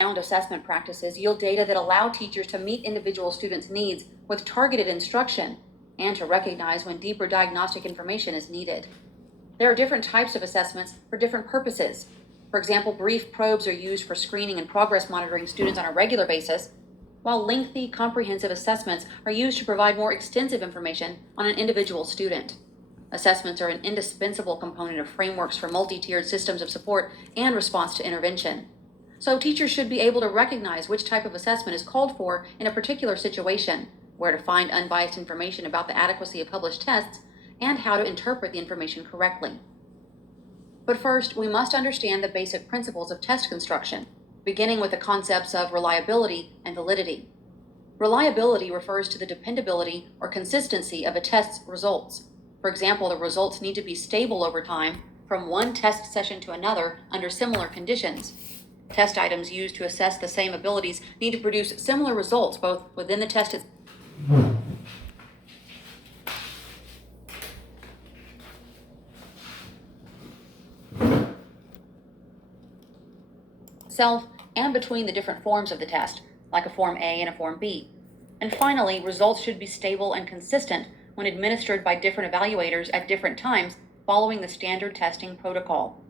Sound assessment practices yield data that allow teachers to meet individual students' needs with targeted instruction and to recognize when deeper diagnostic information is needed. There are different types of assessments for different purposes. For example, brief probes are used for screening and progress monitoring students on a regular basis, while lengthy, comprehensive assessments are used to provide more extensive information on an individual student. Assessments are an indispensable component of frameworks for multi-tiered systems of support and response to intervention. So teachers should be able to recognize which type of assessment is called for in a particular situation, where to find unbiased information about the adequacy of published tests, and how to interpret the information correctly. But first, we must understand the basic principles of test construction, beginning with the concepts of reliability and validity. Reliability refers to the dependability or consistency of a test's results. For example, the results need to be stable over time from one test session to another under similar conditions. Test items used to assess the same abilities need to produce similar results both within the test itself and between the different forms of the test, like a Form A and a Form B. And finally, results should be stable and consistent when administered by different evaluators at different times following the standard testing protocol.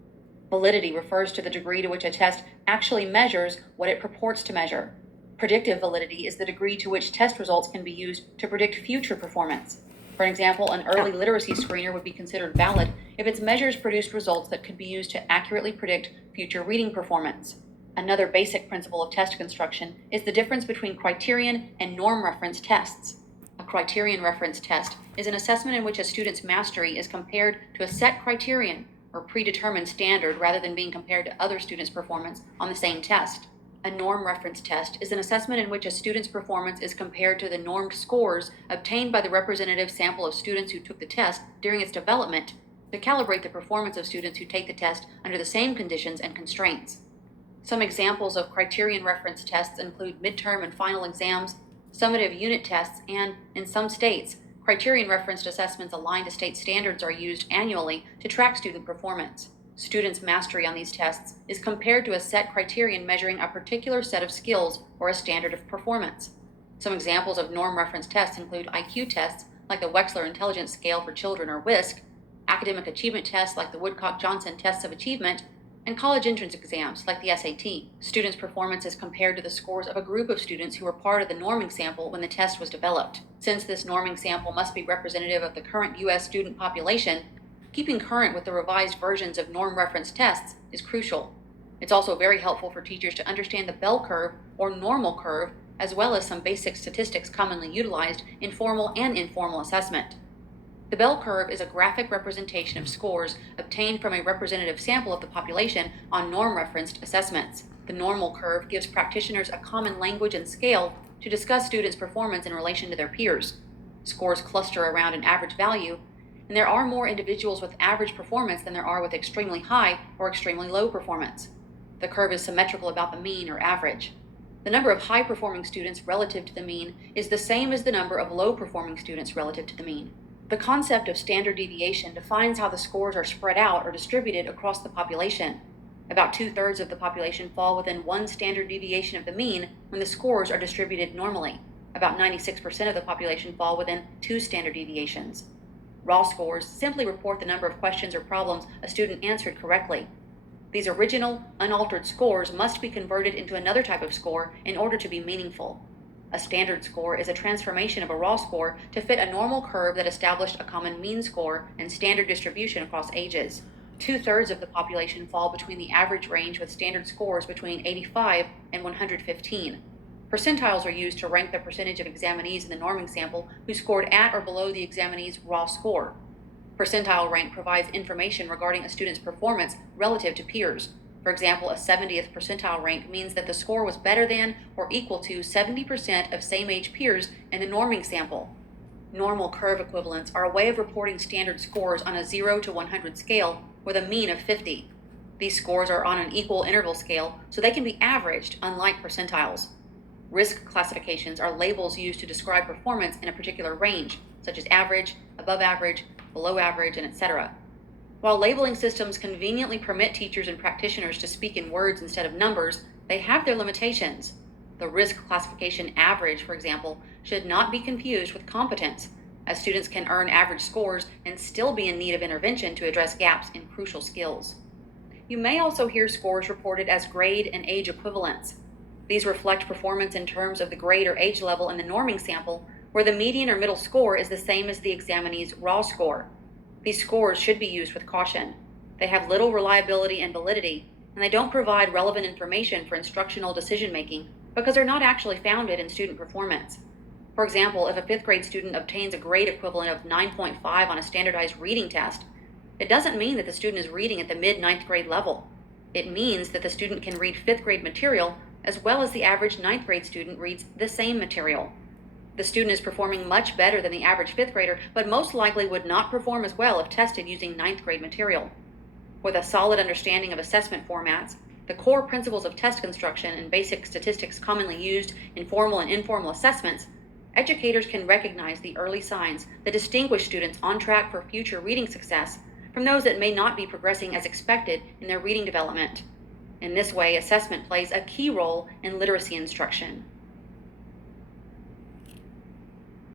Validity refers to the degree to which a test actually measures what it purports to measure. Predictive validity is the degree to which test results can be used to predict future performance. For example, an early literacy screener would be considered valid if its measures produced results that could be used to accurately predict future reading performance. Another basic principle of test construction is the difference between criterion and norm-referenced tests. A criterion reference test is an assessment in which a student's mastery is compared to a set criterion or predetermined standard rather than being compared to other students' performance on the same test. A norm reference test is an assessment in which a student's performance is compared to the normed scores obtained by the representative sample of students who took the test during its development to calibrate the performance of students who take the test under the same conditions and constraints. Some examples of criterion reference tests include midterm and final exams, summative unit tests, and, in some states, criterion referenced assessments aligned to state standards are used annually to track student performance. Students' mastery on these tests is compared to a set criterion measuring a particular set of skills or a standard of performance. Some examples of norm reference tests include IQ tests like the Wechsler Intelligence Scale for Children or WISC, academic achievement tests like the Woodcock-Johnson Tests of Achievement, and college entrance exams like the SAT. Students' performance is compared to the scores of a group of students who were part of the norming sample when the test was developed. Since this norming sample must be representative of the current U.S. student population, keeping current with the revised versions of norm reference tests is crucial. It's also very helpful for teachers to understand the bell curve or normal curve, as well as some basic statistics commonly utilized in formal and informal assessment. The bell curve is a graphic representation of scores obtained from a representative sample of the population on norm-referenced assessments. The normal curve gives practitioners a common language and scale to discuss students' performance in relation to their peers. Scores cluster around an average value, and there are more individuals with average performance than there are with extremely high or extremely low performance. The curve is symmetrical about the mean or average. The number of high-performing students relative to the mean is the same as the number of low-performing students relative to the mean. The concept of standard deviation defines how the scores are spread out or distributed across the population. About 2/3 of the population fall within one standard deviation of the mean when the scores are distributed normally. About 96% of the population fall within 2 standard deviations. Raw scores simply report the number of questions or problems a student answered correctly. These original, unaltered scores must be converted into another type of score in order to be meaningful. A standard score is a transformation of a raw score to fit a normal curve that established a common mean score and standard distribution across ages. 2/3 of the population fall between the average range with standard scores between 85 and 115. Percentiles are used to rank the percentage of examinees in the norming sample who scored at or below the examinee's raw score. Percentile rank provides information regarding a student's performance relative to peers. For example, a 70th percentile rank means that the score was better than or equal to 70% of same-age peers in the norming sample. Normal curve equivalents are a way of reporting standard scores on a 0 to 100 scale with a mean of 50. These scores are on an equal interval scale, so they can be averaged, unlike percentiles. Risk classifications are labels used to describe performance in a particular range, such as average, above average, below average, and etc. While labeling systems conveniently permit teachers and practitioners to speak in words instead of numbers, they have their limitations. The risk classification average, for example, should not be confused with competence, as students can earn average scores and still be in need of intervention to address gaps in crucial skills. You may also hear scores reported as grade and age equivalents. These reflect performance in terms of the grade or age level in the norming sample, where the median or middle score is the same as the examinee's raw score. These scores should be used with caution. They have little reliability and validity, and they don't provide relevant information for instructional decision-making because they're not actually founded in student performance. For example, if a 5th grade student obtains a grade equivalent of 9.5 on a standardized reading test, it doesn't mean that the student is reading at the mid-9th grade level. It means that the student can read 5th grade material as well as the average 9th grade student reads the same material. The student is performing much better than the average 5th grader, but most likely would not perform as well if tested using 9th grade material. With a solid understanding of assessment formats, the core principles of test construction and basic statistics commonly used in formal and informal assessments, educators can recognize the early signs that distinguish students on track for future reading success from those that may not be progressing as expected in their reading development. In this way, assessment plays a key role in literacy instruction.